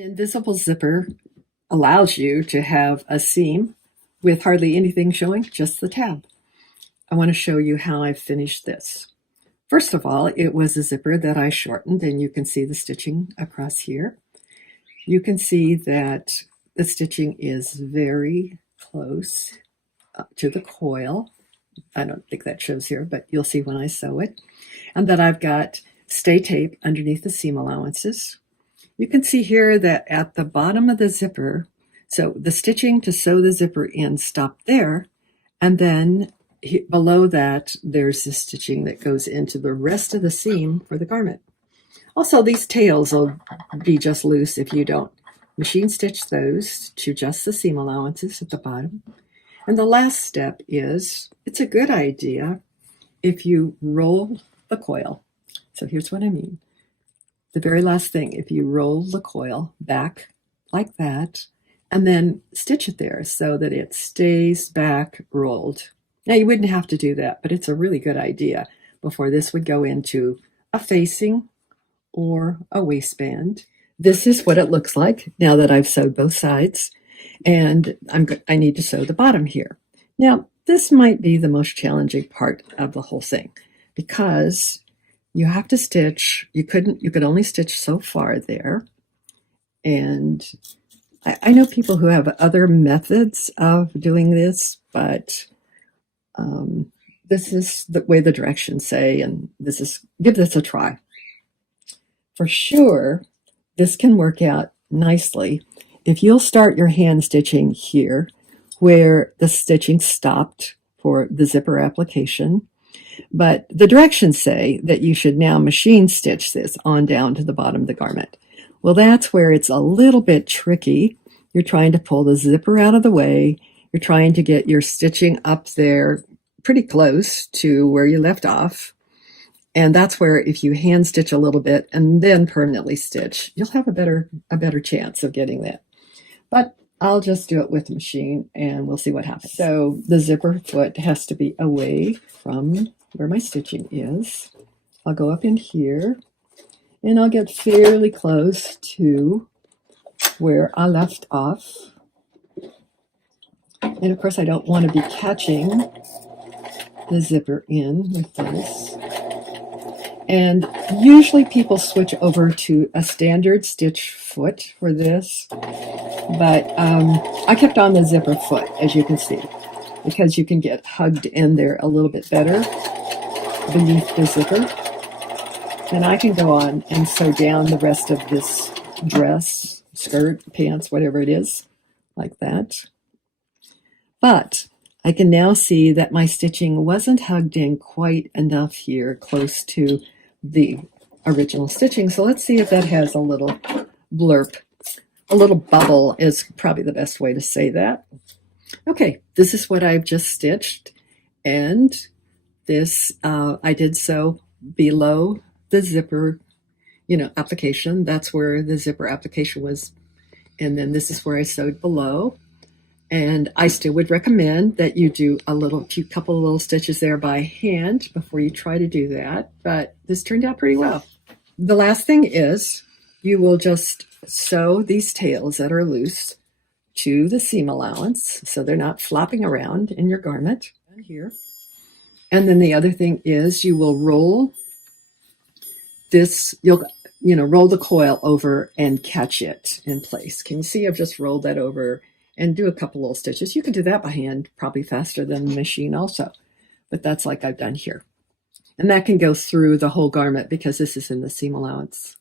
An invisible zipper allows you to have a seam with hardly anything showing, just the tab. I want to show you how I finished this. First of all, it was a zipper that I shortened, and you can see the stitching across here. You can see that the stitching is very close to the coil. I don't think that shows here, but you'll see when I sew it. And that I've got stay tape underneath the seam allowances. You can see here that at the bottom of the zipper, so the stitching to sew the zipper in stopped there, and then below that there's the stitching that goes into the rest of the seam for the garment. Also, these tails will be just loose if you don't machine stitch those to just the seam allowances at the bottom. And the last step is, it's a good idea if you roll the coil. So here's what I mean. The very last thing, if you roll the coil back like that, and then stitch it there so that it stays back rolled. Now you wouldn't have to do that, but it's a really good idea before this would go into a facing or a waistband. This is what it looks like now that I've sewed both sides, and I need to sew the bottom here. Now this might be the most challenging part of the whole thing, because you have to stitch, you could only stitch so far there. And I know people who have other methods of doing this, but this is the way the directions say, and give this a try. For sure, this can work out nicely if you'll start your hand stitching here where the stitching stopped for the zipper application. But the directions say that you should now machine stitch this on down to the bottom of the garment. Well, that's where it's a little bit tricky. You're trying to pull the zipper out of the way. You're trying to get your stitching up there pretty close to where you left off. And that's where if you hand stitch a little bit and then permanently stitch, you'll have a better chance of getting that. But I'll just do it with the machine and we'll see what happens. So the zipper foot has to be away from where my stitching is. I'll go up in here and I'll get fairly close to where I left off. And of course I don't want to be catching the zipper in with this. And usually people switch over to a standard stitch foot for this, but I kept on the zipper foot, as you can see, because you can get hugged in there a little bit better beneath the zipper. And I can go on and sew down the rest of this dress, skirt, pants, whatever it is, like that. But I can now see that my stitching wasn't hugged in quite enough here, close to the original stitching. So let's see if that has a little blurb. A little bubble is probably the best way to say that. Okay, this is what I've just stitched, and this I did sew below the zipper, application. That's where the zipper application was, and then this is where I sewed below. And I still would recommend that you do a couple of little stitches there by hand before you try to do that, but this turned out pretty well. The last thing is you will just sew these tails that are loose to the seam allowance so they're not flopping around in your garment here. And then the other thing is you will roll this, you'll roll the coil over and catch it in place. Can you see I've just rolled that over and do a couple little stitches? You can do that by hand, probably faster than the machine also, but that's like I've done here. And that can go through the whole garment because this is in the seam allowance.